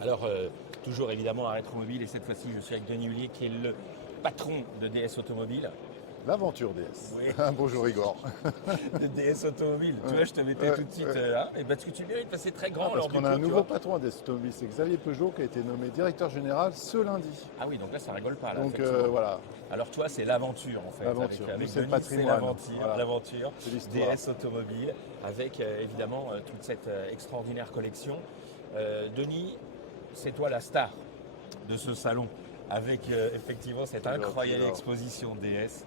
Alors, toujours évidemment à Rétromobile, et cette fois-ci, je suis avec Denis Hullier, qui est le patron de DS Automobile. L'aventure DS. Oui, Bonjour Igor. de DS Automobile. Tu Ouais, vois, je te mettais ouais, tout de suite ouais. là, et parce que tu mérites, parce que c'est très grand, Parce alors du qu'on a un coup, tu nouveau vois. patron à DS Automobile, c'est Xavier Peugeot qui a été nommé directeur général ce lundi. Ah oui, donc là, ça rigole pas, là, Donc effectivement. voilà, Alors toi, c'est l'aventure en fait. Avec, l'aventure. Nous avec c'est le Denis, c'est patrimoine. l'aventure, Voilà, l'aventure c'est l'histoire. DS Automobile, avec évidemment toute cette extraordinaire collection. Denis, c'est toi la star de ce salon, avec effectivement cette C'est gentil incroyable Igor. exposition DS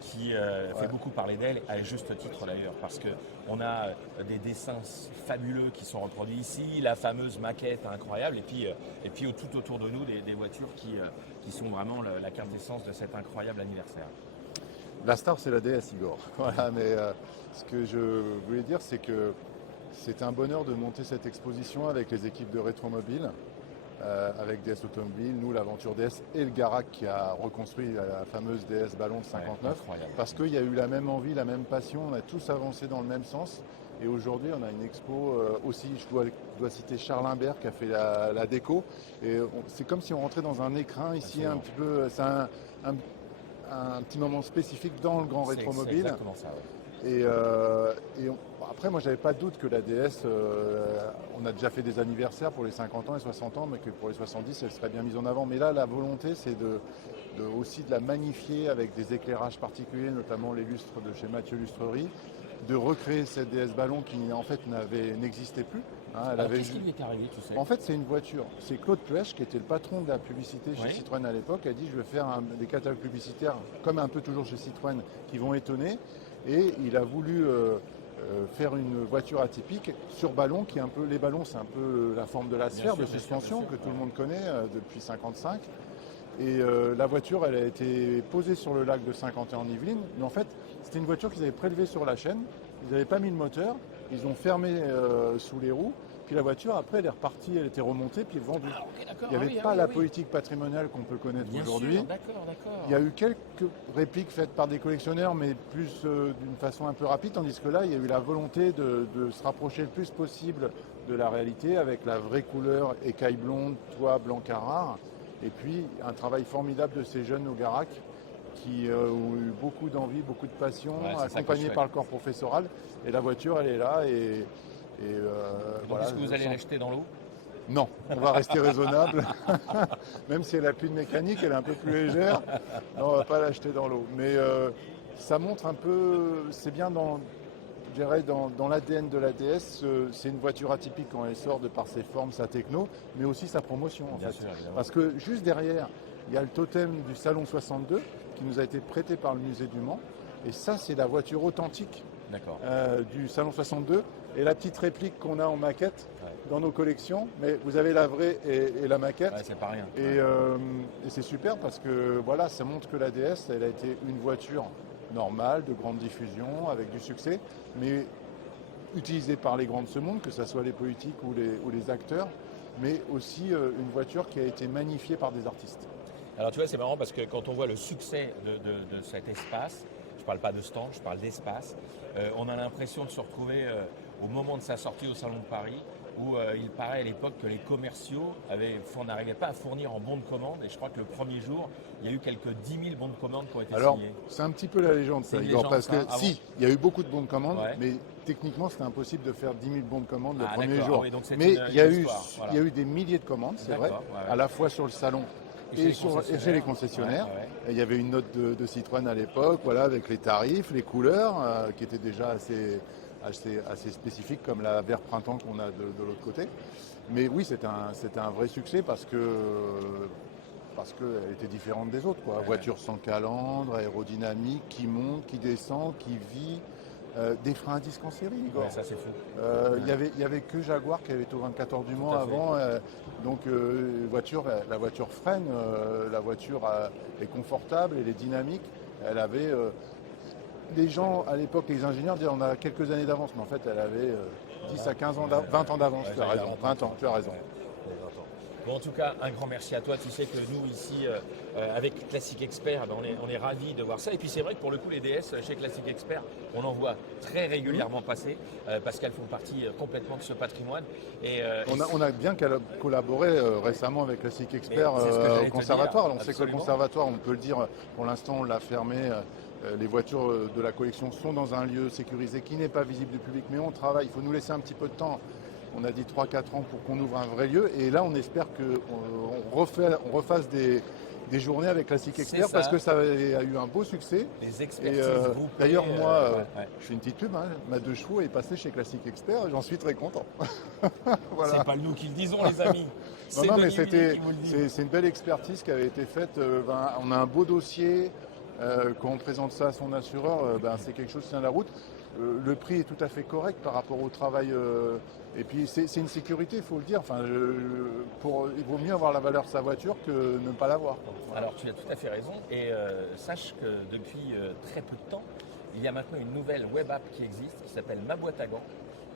qui fait Ouais. beaucoup parler d'elle, à juste titre d'ailleurs, parce qu'on a des dessins fabuleux qui sont reproduits ici, la fameuse maquette incroyable, et puis tout autour de nous des voitures qui sont vraiment la quintessence de cet incroyable anniversaire. La star c'est la DS Igor. Voilà, mais ce que je voulais dire c'est que c'est un bonheur de monter cette exposition avec les équipes de Rétromobile. Avec DS Automobile, nous l'aventure DS et le Garac qui a reconstruit la fameuse DS Ballon de 59. Incroyable. Parce qu'il y a eu la même envie, la même passion, on a tous avancé dans le même sens. Et aujourd'hui, on a une expo aussi, je dois citer Charles Imbert qui a fait la déco. Et c'est comme si on rentrait dans un écrin ici, Absolument. un petit peu. C'est un- un petit moment spécifique dans le grand C'est rétromobile. exactement ça. Ouais. Après, moi, j'avais pas de doute que la DS, on a déjà fait des anniversaires pour les 50 ans et 60 ans, mais que pour les 70, elle serait bien mise en avant. Mais là, la volonté, c'est aussi de la magnifier avec des éclairages particuliers, notamment les lustres de chez Mathieu Lustrerie, de recréer cette DS Ballon qui, en fait, n'existait plus. Hein, Alors qu'est-ce qui lui est arrivé, tu sais? En fait, c'est une voiture. C'est Claude Puech, qui était le patron de la publicité chez Oui. Citroën à l'époque, a dit je vais faire des catalogues publicitaires, comme un peu toujours chez Citroën, qui vont étonner. Et il a voulu faire une voiture atypique sur ballon, qui est un peu, les ballons, c'est un peu la forme de la sphère sûr, de bien sûr, suspension bien sûr, que tout le ouais. monde connaît depuis 55. Et la voiture, elle a été posée sur le lac de Saint-Quentin en Yvelines. Mais en fait, c'était une voiture qu'ils avaient prélevée sur la chaîne. Ils n'avaient pas mis le moteur. Ils ont fermé sous les roues. Puis la voiture, après, elle est repartie, elle était remontée, puis vendue. Ah ok, d'accord, Il n'y ah avait oui, ah pas oui, la ah oui. politique patrimoniale qu'on peut connaître Bien aujourd'hui. sûr, d'accord, d'accord. Il y a eu quelques répliques faites par des collectionneurs, mais plus d'une façon un peu rapide, tandis que là, il y a eu la volonté de se rapprocher le plus possible de la réalité, avec la vraie couleur écaille blonde, toit blanc Carrare, et puis un travail formidable de ces jeunes au Garac, qui ont eu beaucoup d'envie, beaucoup de passion, Ouais, c'est ça qui est accompagnés chouette. par le corps professoral, et la voiture, elle est là, et Donc voilà. est-ce que vous allez l'acheter dans l'eau? Non, on va rester raisonnable. Même si elle n'a plus de mécanique, elle est un peu plus légère. Non, on ne va pas l'acheter dans l'eau. Mais ça montre un peu, c'est bien je dirais dans l'ADN de la DS. C'est une voiture atypique quand elle sort de par ses formes, sa techno, mais aussi sa promotion en Bien fait. sûr, évidemment. Parce que juste derrière, il y a le totem du Salon 62 qui nous a été prêté par le musée du Mans. Et ça, c'est la voiture authentique D'accord. du Salon 62 et la petite réplique qu'on a en maquette Ouais. dans nos collections. Mais vous avez la vraie et la maquette. Ouais, c'est pas rien. Et c'est super parce que voilà, ça montre que la DS, elle a été une voiture normale, de grande diffusion, avec du succès, mais utilisée par les grands de ce monde, que ce soit les politiques ou les acteurs, mais aussi une voiture qui a été magnifiée par des artistes. Alors tu vois, c'est marrant parce que quand on voit le succès de cet espace, je parle pas de stand, je parle d'espace, on a l'impression de se retrouver au moment de sa sortie au Salon de Paris, où il paraît à l'époque que les commerciaux n'arrivaient pas à fournir en bons de commande, et je crois que le premier jour, il y a eu quelques 10 000 bons de commande qui ont été Alors, signés. c'est un petit peu la légende, C'est ça, une Igor, légende, parce ça, que ah bon? si, il y a eu beaucoup de bons de commande, Ouais. mais techniquement, c'était impossible de faire 10 000 bons de commande le Ah, premier d'accord. jour. Ah oui, donc c'est Mais une il histoire, voilà. y a eu des milliers de commandes, c'est vrai, D'accord, ouais, ouais. à la fois sur le salon Et et chez les concessionnaires. Ouais, ouais. Et il y avait une note de Citroën à l'époque, voilà, avec les tarifs, les couleurs, qui étaient déjà assez spécifiques, comme la vert printemps qu'on a de l'autre côté. Mais oui, c'était un vrai succès parce qu'elle était différente des autres, quoi. Ouais. Voiture sans calandre, aérodynamique, qui monte, qui descend, qui vit, des freins à disque en série, Igor. Ouais, ça c'est fou. Il y avait que Jaguar qui avait été au 24 heures du Mans Tout à fait. avant. Donc la voiture freine, la voiture est confortable, elle est dynamique. Elle avait les gens à l'époque, les ingénieurs disaient on a quelques années d'avance, mais en fait elle avait 10 à 15 ans, 20 ans d'avance. Ouais, Tu as j'avais raison, 20 ans. 20 ans, tu as raison. Ouais, j'avais 20 ans. Bon, en tout cas, un grand merci à toi. Tu sais que nous, ici, avec Classic Expert, ben, on est ravis de voir ça. Et puis c'est vrai que pour le coup, les DS chez Classic Expert, on en voit très régulièrement passer parce qu'elles font partie complètement de ce patrimoine. On a bien collaboré récemment avec Classic Expert c'est ce que j'allais au te conservatoire. dire, On sait que le absolument. conservatoire, on peut le dire, pour l'instant, on l'a fermé. Les voitures de la collection sont dans un lieu sécurisé qui n'est pas visible du public, mais on travaille. Il faut nous laisser un petit peu de temps. On a dit 3-4 ans pour qu'on ouvre un vrai lieu. Et là, on espère qu'on refasse des journées avec Classic Expert ça. parce que ça a eu un beau succès. Les Et expertises groupées. d'ailleurs, moi, Ouais. je fais une petite pub, hein, ma 2 chevaux est passée chez Classic Expert et j'en suis très content. C'est pas nous qui le disons, les amis. C'est Non, mais Denis Villiers qui vous le dit. c'est une belle expertise qui avait été faite. On a un beau dossier. Quand on présente ça à son assureur, c'est quelque chose qui tient la route. Le prix est tout à fait correct par rapport au travail. Et puis c'est une sécurité, il faut le dire. Enfin, il vaut mieux avoir la valeur de sa voiture que ne pas l'avoir. Voilà. Alors tu as tout à fait raison et sache que depuis très peu de temps, il y a maintenant une nouvelle web app qui existe qui s'appelle Ma Boîte à Gants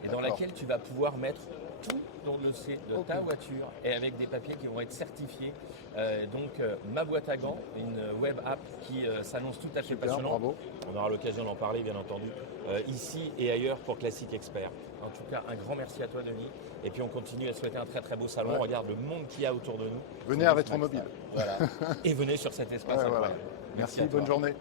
et dans D'accord. laquelle tu vas pouvoir mettre tout dans le dossier de ta Ok. voiture et avec des papiers qui vont être certifiés. Ma Boîte à Gants, une web app qui s'annonce tout à fait Super, passionnante. bravo. On aura l'occasion d'en parler bien entendu ici et ailleurs pour Classic Expert. En tout cas, un grand merci à toi Denis. Et puis on continue à souhaiter un très très beau salon. Ouais. Regarde le monde qu'il y a autour de nous. Venez à Rétromobile. Voilà. Et venez sur cet espace Ouais, incroyable. voilà. Merci, à toi. bonne journée.